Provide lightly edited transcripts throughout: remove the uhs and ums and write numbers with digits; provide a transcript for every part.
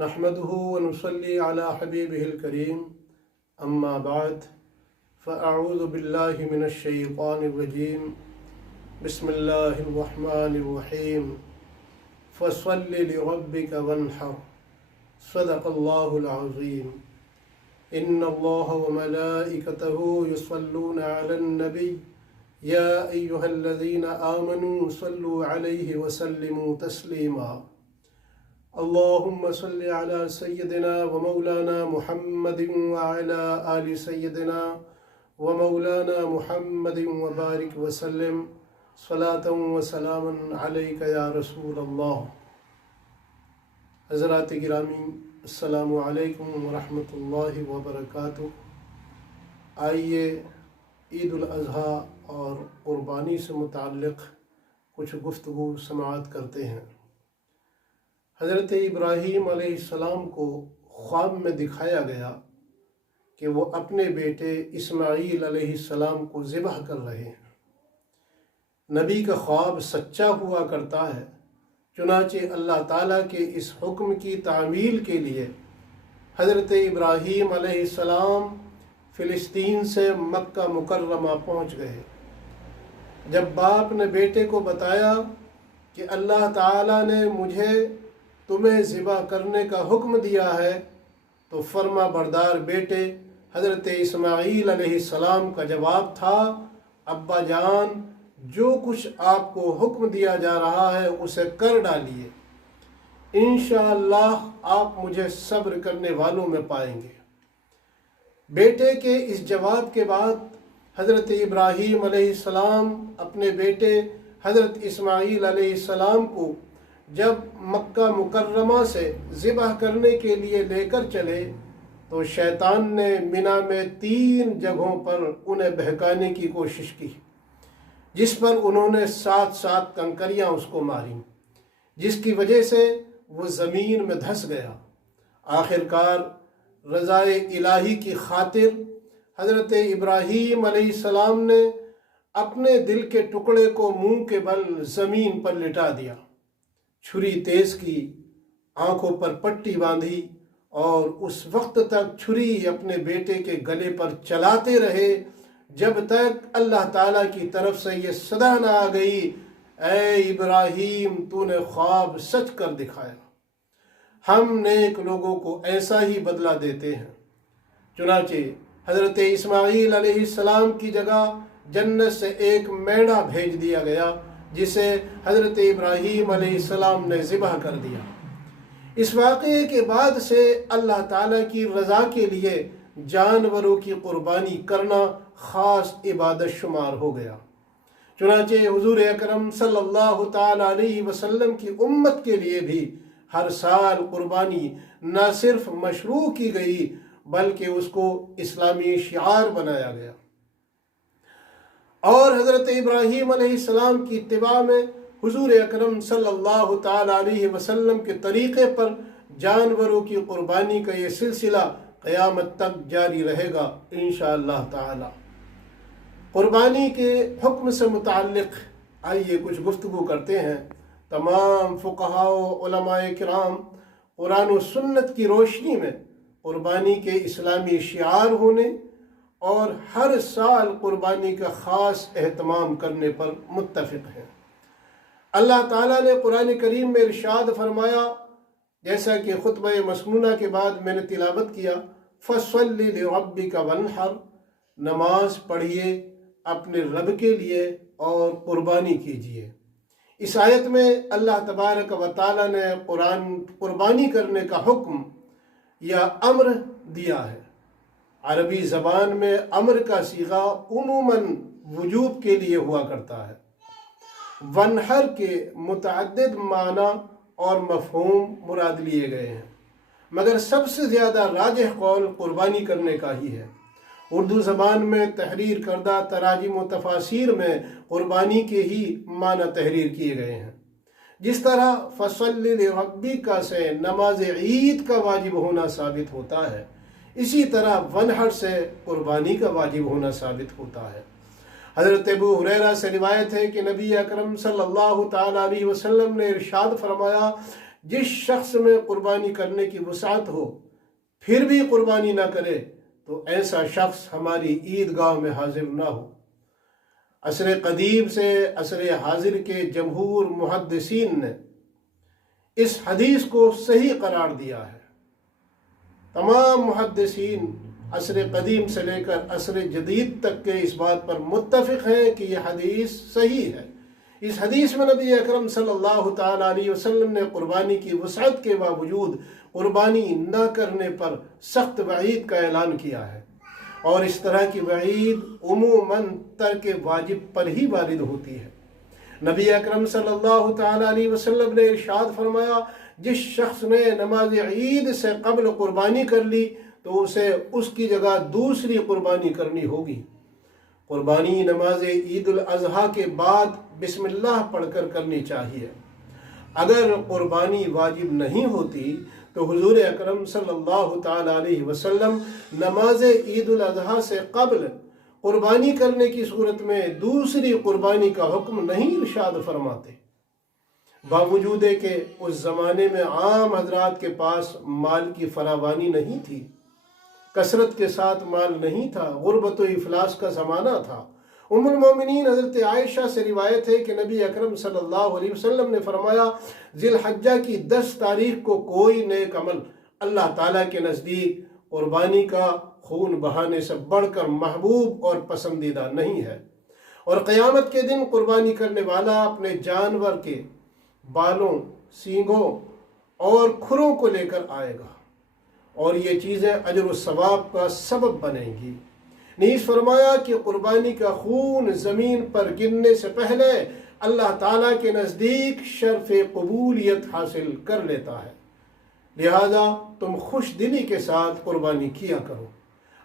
نحمده ونصلي على حبيبه الكريم أما بعد فأعوذ بالله من الشيطان الرجيم بسم الله الرحمن الرحيم فصل لربك وانحر صدق الله العظيم إن الله وملائكته يصلون على النبي يا أيها الذين آمنوا صلوا عليه وسلموا تسليما اللهم صل على سيدنا ومولانا محمد وعلى آل سيدنا ومولانا محمد وبارك وسلم صلاة وسلاما عليك يا رسول الله۔ حضرات گرامی، السلام علیکم ورحمۃ اللہ وبرکاتہ۔ آئیے عید الاضحیٰ اور قربانی سے متعلق کچھ گفتگو سماعت کرتے ہیں۔ حضرت ابراہیم علیہ السلام کو خواب میں دکھایا گیا کہ وہ اپنے بیٹے اسماعیل علیہ السلام کو ذبح کر رہے ہیں۔ نبی کا خواب سچا ہوا کرتا ہے، چنانچہ اللہ تعالیٰ کے اس حکم کی تعمیل کے لیے حضرت ابراہیم علیہ السلام فلسطین سے مکہ مکرمہ پہنچ گئے۔ جب باپ نے بیٹے کو بتایا کہ اللہ تعالیٰ نے مجھے تمہیں ذبح کرنے کا حکم دیا ہے، تو فرما بردار بیٹے حضرت اسماعیل علیہ السلام کا جواب تھا، ابا جان، جو کچھ آپ کو حکم دیا جا رہا ہے اسے کر ڈالیے، انشاءاللہ آپ مجھے صبر کرنے والوں میں پائیں گے۔ بیٹے کے اس جواب کے بعد حضرت ابراہیم علیہ السلام اپنے بیٹے حضرت اسماعیل علیہ السلام کو جب مکہ مکرمہ سے ذبح کرنے کے لیے لے کر چلے تو شیطان نے منا میں 3 جگہوں پر انہیں بہکانے کی کوشش کی، جس پر انہوں نے 7 کنکریاں اس کو ماریں، جس کی وجہ سے وہ زمین میں دھس گیا۔ آخرکار رضائے الہی کی خاطر حضرت ابراہیم علیہ السلام نے اپنے دل کے ٹکڑے کو منہ کے بل زمین پر لٹا دیا، چھری تیز کی، آنکھوں پر پٹی باندھی اور اس وقت تک چھری اپنے بیٹے کے گلے پر چلاتے رہے جب تک اللہ تعالیٰ کی طرف سے یہ صدا نہ آ گئی، اے ابراہیم، تو نے خواب سچ کر دکھایا، ہم نیک لوگوں کو ایسا ہی بدلہ دیتے ہیں۔ چنانچہ حضرت اسماعیل علیہ السلام کی جگہ جنت سے ایک میڑا بھیج دیا گیا، جسے حضرت ابراہیم علیہ السلام نے ذبح کر دیا۔ اس واقعے کے بعد سے اللہ تعالیٰ کی رضا کے لیے جانوروں کی قربانی کرنا خاص عبادت شمار ہو گیا۔ چنانچہ حضور اکرم صلی اللہ تعالیٰ علیہ وسلم کی امت کے لیے بھی ہر سال قربانی نہ صرف مشروع کی گئی بلکہ اس کو اسلامی شعار بنایا گیا، اور حضرت ابراہیم علیہ السلام کی اتباع میں حضور اکرم صلی اللہ تعالیٰ علیہ وسلم کے طریقے پر جانوروں کی قربانی کا یہ سلسلہ قیامت تک جاری رہے گا انشاءاللہ تعالی۔ قربانی کے حکم سے متعلق آئیے کچھ گفتگو کرتے ہیں۔ تمام فقہاء و علماء کرام قرآن و سنت کی روشنی میں قربانی کے اسلامی شعار ہونے اور ہر سال قربانی کا خاص اہتمام کرنے پر متفق ہیں۔ اللہ تعالیٰ نے قرآن کریم میں ارشاد فرمایا، جیسا کہ خطبہ مسنونہ کے بعد میں نے تلاوت کیا، فَصَلِّ لِرَبِّكَ وَانْحَرْ، نماز پڑھیے اپنے رب کے لیے اور قربانی کیجیے۔ اس آیت میں اللہ تبارک و تعالیٰ نے قربانی کرنے کا حکم یا امر دیا ہے۔ عربی زبان میں امر کا صیغہ عموماً وجوب کے لیے ہوا کرتا ہے۔ ونحر کے متعدد معنی اور مفہوم مراد لیے گئے ہیں، مگر سب سے زیادہ راجح قول قربانی کرنے کا ہی ہے۔ اردو زبان میں تحریر کردہ تراجم و تفاسیر میں قربانی کے ہی معنی تحریر کیے گئے ہیں۔ جس طرح فصل لربک سے نماز عید کا واجب ہونا ثابت ہوتا ہے، اسی طرح ونحر سے قربانی کا واجب ہونا ثابت ہوتا ہے۔ حضرت ابو ہریرہ سے روایت ہے کہ نبی اکرم صلی اللہ تعالیٰ علیہ وسلم نے ارشاد فرمایا، جس شخص میں قربانی کرنے کی وسعت ہو پھر بھی قربانی نہ کرے تو ایسا شخص ہماری عیدگاہ میں حاضر نہ ہو۔ عصر قدیم سے عصر حاضر کے جمہور محدثین نے اس حدیث کو صحیح قرار دیا ہے۔ تمام محدثین عصر قدیم سے لے کر عصر جدید تک کے اس بات پر متفق ہیں کہ یہ حدیث صحیح ہے۔ اس حدیث میں نبی اکرم صلی اللہ تعالیٰ علیہ وسلم نے قربانی کی وسعت کے باوجود قربانی نہ کرنے پر سخت وعید کا اعلان کیا ہے، اور اس طرح کی وعید عموماً ترک واجب پر ہی وارد ہوتی ہے۔ نبی اکرم صلی اللہ تعالیٰ علیہ وسلم نے ارشاد فرمایا، جس شخص نے نماز عید سے قبل قربانی کر لی تو اسے اس کی جگہ دوسری قربانی کرنی ہوگی۔ قربانی نماز عید الاضحیٰ کے بعد بسم اللہ پڑھ کر کرنی چاہیے۔ اگر قربانی واجب نہیں ہوتی تو حضور اکرم صلی اللہ تعالیٰ علیہ وسلم نماز عید الاضحیٰ سے قبل قربانی کرنے کی صورت میں دوسری قربانی کا حکم نہیں ارشاد فرماتے، باوجود کہ اس زمانے میں عام حضرات کے پاس مال کی فراوانی نہیں تھی، کثرت کے ساتھ مال نہیں تھا، غربت و افلاس کا زمانہ تھا۔ ام المومنین حضرت عائشہ سے روایت ہے کہ نبی اکرم صلی اللہ علیہ وسلم نے فرمایا، ذی الحجہ کی 10 تاریخ کو کوئی نیک عمل اللہ تعالیٰ کے نزدیک قربانی کا خون بہانے سے بڑھ کر محبوب اور پسندیدہ نہیں ہے، اور قیامت کے دن قربانی کرنے والا اپنے جانور کے بالوں، سینگوں اور کھروں کو لے کر آئے گا، اور یہ چیزیں اجر و ثواب کا سبب بنیں گی۔ نیز فرمایا کہ قربانی کا خون زمین پر گرنے سے پہلے اللہ تعالیٰ کے نزدیک شرف قبولیت حاصل کر لیتا ہے، لہذا تم خوش دلی کے ساتھ قربانی کیا کرو۔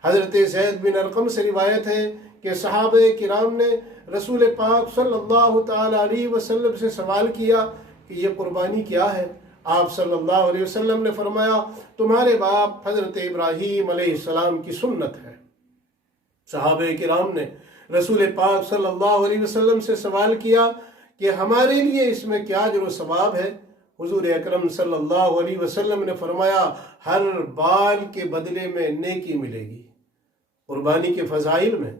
حضرت زید بن ارقم سے روایت ہے کہ صحابہ کرام نے رسول پاک صلی اللہ تعالیٰ علیہ وسلم سے سوال کیا کہ یہ قربانی کیا ہے؟ آپ صلی اللہ علیہ وسلم نے فرمایا، تمہارے باپ حضرت ابراہیم علیہ السلام کی سنت ہے۔ صحابہ کرام نے رسول پاک صلی اللہ علیہ وسلم سے سوال کیا کہ ہمارے لیے اس میں کیا اجر و ثواب ہے؟ حضور اکرم صلی اللہ علیہ وسلم نے فرمایا، ہر بال کے بدلے میں نیکی ملے گی۔ قربانی کے فضائل میں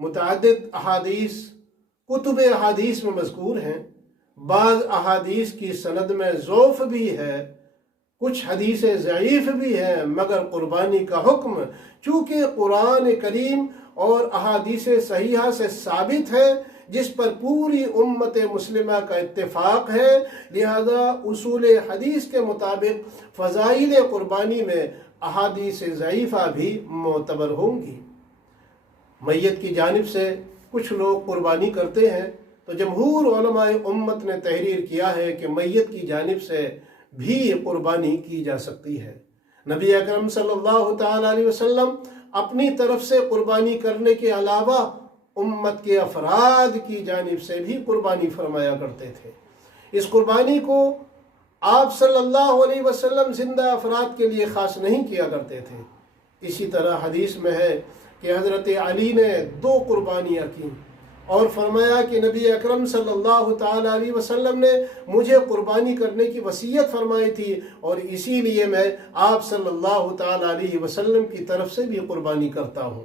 متعدد احادیث کتب احادیث میں مذکور ہیں، بعض احادیث کی سند میں ضعف بھی ہے، کچھ حدیثیں ضعیف بھی ہیں، مگر قربانی کا حکم چونکہ قرآن کریم اور احادیث صحیحہ سے ثابت ہے، جس پر پوری امت مسلمہ کا اتفاق ہے، لہذا اصول حدیث کے مطابق فضائل قربانی میں احادیث ضعیفہ بھی معتبر ہوں گی۔ میت کی جانب سے کچھ لوگ قربانی کرتے ہیں تو جمہور علماء امت نے تحریر کیا ہے کہ میت کی جانب سے بھی قربانی کی جا سکتی ہے۔ نبی اکرم صلی اللہ تعالیٰ علیہ وسلم اپنی طرف سے قربانی کرنے کے علاوہ امت کے افراد کی جانب سے بھی قربانی فرمایا کرتے تھے۔ اس قربانی کو آپ صلی اللہ علیہ وسلم زندہ افراد کے لیے خاص نہیں کیا کرتے تھے۔ اسی طرح حدیث میں ہے کہ حضرت علی نے 2 قربانیاں کی اور فرمایا کہ نبی اکرم صلی اللہ تعالیٰ علیہ وسلم نے مجھے قربانی کرنے کی وصیت فرمائی تھی، اور اسی لیے میں آپ صلی اللہ تعالیٰ علیہ وسلم کی طرف سے بھی قربانی کرتا ہوں۔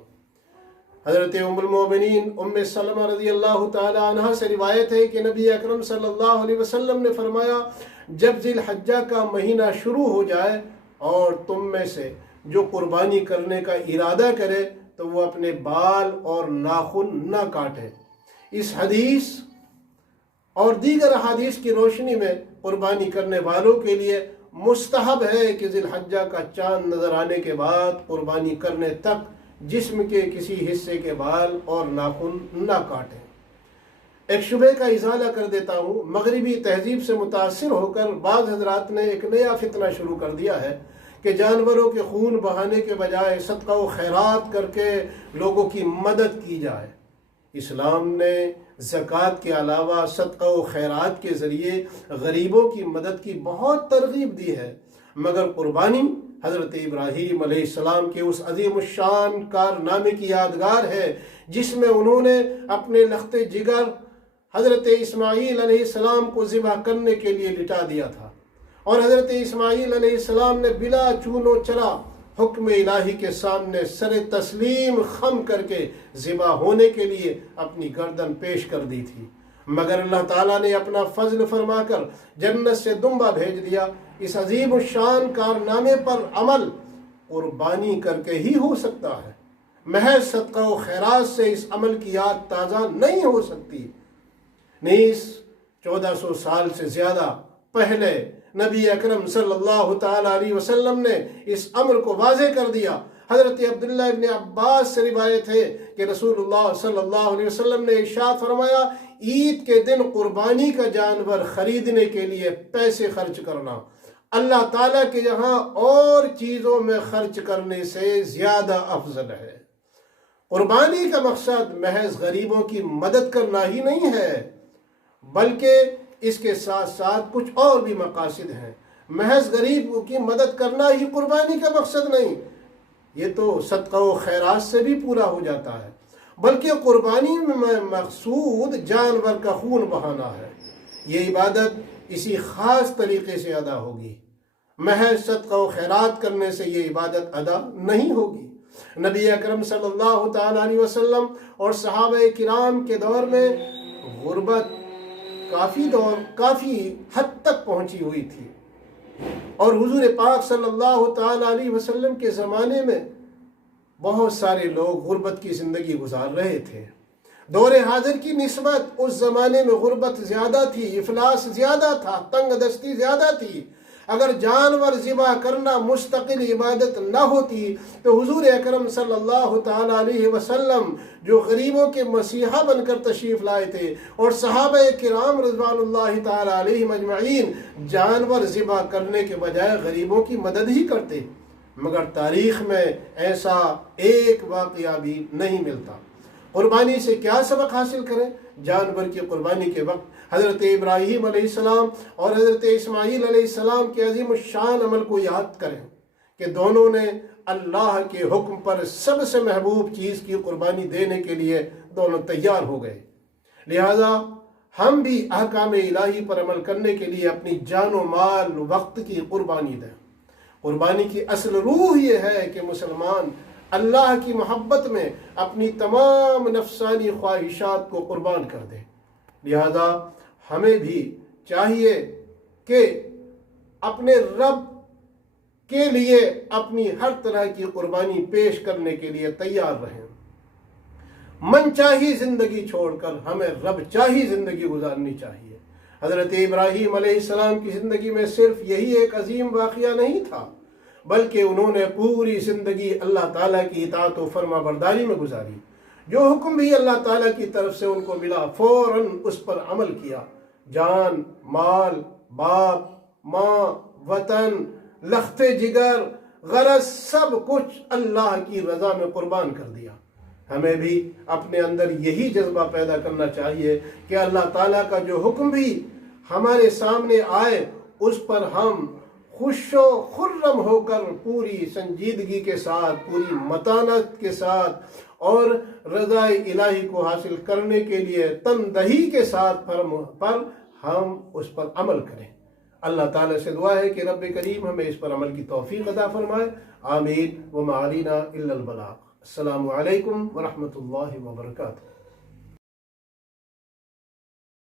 حضرت ام المومنین ام سلمہ رضی اللہ تعالیٰ عنہ سے روایت ہے کہ نبی اکرم صلی اللہ علیہ وسلم نے فرمایا، جب ذی الحجہ کا مہینہ شروع ہو جائے اور تم میں سے جو قربانی کرنے کا ارادہ کرے تو وہ اپنے بال اور ناخن نہ کاٹے۔ اس حدیث اور دیگر احادیث کی روشنی میں قربانی کرنے والوں کے لیے مستحب ہے کہ ذی الحجہ کا چاند نظر آنے کے بعد قربانی کرنے تک جسم کے کسی حصے کے بال اور ناخن نہ کاٹیں۔ ایک شبہ کا ازالہ کر دیتا ہوں، مغربی تہذیب سے متاثر ہو کر بعض حضرات نے ایک نیا فتنہ شروع کر دیا ہے کہ جانوروں کے خون بہانے کے بجائے صدقہ و خیرات کر کے لوگوں کی مدد کی جائے۔ اسلام نے زکوٰۃ کے علاوہ صدقہ و خیرات کے ذریعے غریبوں کی مدد کی بہت ترغیب دی ہے، مگر قربانی حضرت ابراہیم علیہ السلام کے اس عظیم الشان کارنامے کی یادگار ہے جس میں انہوں نے اپنے لخت جگر حضرت اسماعیل علیہ السلام کو ذبح کرنے کے لیے لٹا دیا تھا، اور حضرت اسماعیل علیہ السلام نے بلا چون و چلا حکم الہی کے سامنے سر تسلیم خم کر کے ذبح ہونے کے لیے اپنی گردن پیش کر دی تھی، مگر اللہ تعالیٰ نے اپنا فضل فرما کر جنت سے دمبا بھیج دیا۔ اس عظیم الشان کارنامے پر عمل قربانی کر کے ہی ہو سکتا ہے، محض صدقہ و خیرات سے اس عمل کی یاد تازہ نہیں ہو سکتی۔ نیز 1400 سال سے زیادہ پہلے نبی اکرم صلی اللہ تعالیٰ علیہ وسلم نے اس امر کو واضح کر دیا۔ حضرت عبداللہ ابن عباس سے روایت ہے کہ رسول اللہ صلی اللہ علیہ وسلم نے ارشاد فرمایا، عید کے دن قربانی کا جانور خریدنے کے لیے پیسے خرچ کرنا اللہ تعالیٰ کے یہاں اور چیزوں میں خرچ کرنے سے زیادہ افضل ہے۔ قربانی کا مقصد محض غریبوں کی مدد کرنا ہی نہیں ہے، بلکہ اس کے ساتھ ساتھ کچھ اور بھی مقاصد ہیں۔ محض غریبوں کی مدد کرنا ہی قربانی کا مقصد نہیں، یہ تو صدقہ و خیرات سے بھی پورا ہو جاتا ہے، بلکہ قربانی میں مقصود جانور کا خون بہانا ہے۔ یہ عبادت اسی خاص طریقے سے ادا ہوگی، محض صدقہ و خیرات کرنے سے یہ عبادت ادا نہیں ہوگی۔ نبی اکرم صلی اللہ تعالیٰ علیہ وسلم اور صحابہ کرام کے دور میں غربت کافی حد تک پہنچی ہوئی تھی، اور حضور پاک صلی اللہ تعالیٰ علیہ وسلم کے زمانے میں بہت سارے لوگ غربت کی زندگی گزار رہے تھے۔ دور حاضر کی نسبت اس زمانے میں غربت زیادہ تھی، افلاس زیادہ تھا، تنگ دستی زیادہ تھی۔ اگر جانور ذبح کرنا مستقل عبادت نہ ہوتی تو حضور اکرم صلی اللہ تعالیٰ علیہ وسلم جو غریبوں کے مسیحا بن کر تشریف لائے تھے، اور صحابہ کرام رضوان اللہ تعالیٰ علیہ مجمعین جانور ذبح کرنے کے بجائے غریبوں کی مدد ہی کرتے، مگر تاریخ میں ایسا ایک واقعہ بھی نہیں ملتا۔ قربانی سے کیا سبق حاصل کریں؟ جانور کی قربانی کے وقت حضرت ابراہیم علیہ السلام اور حضرت اسماعیل علیہ السلام کے عظیم الشان عمل کو یاد کریں کہ دونوں نے اللہ کے حکم پر سب سے محبوب چیز کی قربانی دینے کے لیے دونوں تیار ہو گئے۔ لہذا ہم بھی احکام الہی پر عمل کرنے کے لیے اپنی جان و مال وقت کی قربانی دیں۔ قربانی کی اصل روح یہ ہے کہ مسلمان اللہ کی محبت میں اپنی تمام نفسانی خواہشات کو قربان کر دے۔ لہذا ہمیں بھی چاہیے کہ اپنے رب کے لیے اپنی ہر طرح کی قربانی پیش کرنے کے لیے تیار رہیں۔ من چاہی زندگی چھوڑ کر ہمیں رب چاہی زندگی گزارنی چاہیے۔ حضرت ابراہیم علیہ السلام کی زندگی میں صرف یہی ایک عظیم واقعہ نہیں تھا، بلکہ انہوں نے پوری زندگی اللہ تعالیٰ کی اطاعت و فرما برداری میں گزاری۔ جو حکم بھی اللہ تعالیٰ کی طرف سے ان کو ملا فوراً اس پر عمل کیا۔ جان، مال، باپ، ماں، وطن، لخت جگر، غرض سب کچھ اللہ کی رضا میں قربان کر دیا۔ ہمیں بھی اپنے اندر یہی جذبہ پیدا کرنا چاہیے کہ اللہ تعالیٰ کا جو حکم بھی ہمارے سامنے آئے اس پر ہم خوش و خرم ہو کر پوری سنجیدگی کے ساتھ، پوری متانت کے ساتھ اور رضا الہی کو حاصل کرنے کے لیے تندہی کے ساتھ پر ہم اس پر عمل کریں۔ اللہ تعالیٰ سے دعا ہے کہ رب کریم ہمیں اس پر عمل کی توفیق عطا فرمائے۔ آمین۔ وما علینا الا البلاغ۔ السلام علیکم ورحمۃ اللہ وبرکاتہ۔